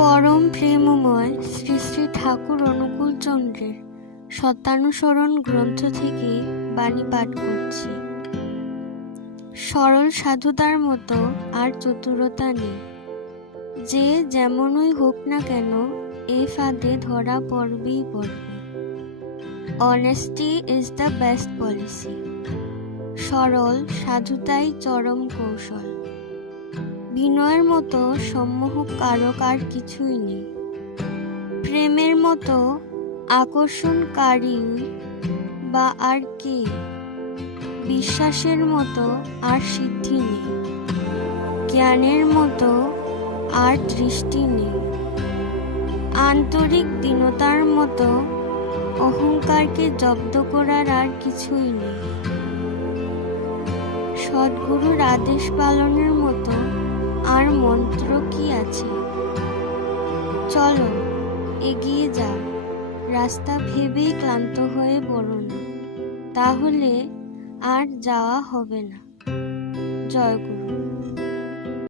পরম প্রেমময় শ্রী শ্রী ঠাকুর অনুকূলচন্দ্রের সত্যানুসরণ গ্রন্থ থেকে বাণী পাঠ করছি। সরল সাধুতার মতো আর চতুরতা নেই। যে যেমনই হোক না কেন এ ফাঁদে ধরা পড়বেই পড়বে। Honesty is the best policy. সরল সাধুতাই চরম কৌশল। বিনয়ের মতো সম্মোহক কারক আর কিছুই নেই। প্রেমের মতো আকর্ষণকারী বা আর কে? বিশ্বাসের মতো আর সিদ্ধি নেই। জ্ঞানের মতো আর দৃষ্টি নেই। আন্তরিক দীনতার মতো অহংকারকে জব্দ করার আর কিছুই নেই। সদ্গুরুর আদেশ পালনের মতো আর মন্ত্র কি আছে? চলো এগিয়ে যাও, রাস্তা ভেবেই ক্লান্ত হয়ে পড়ো না, তাহলে আর যাওয়া হবে না। জয় গুরু।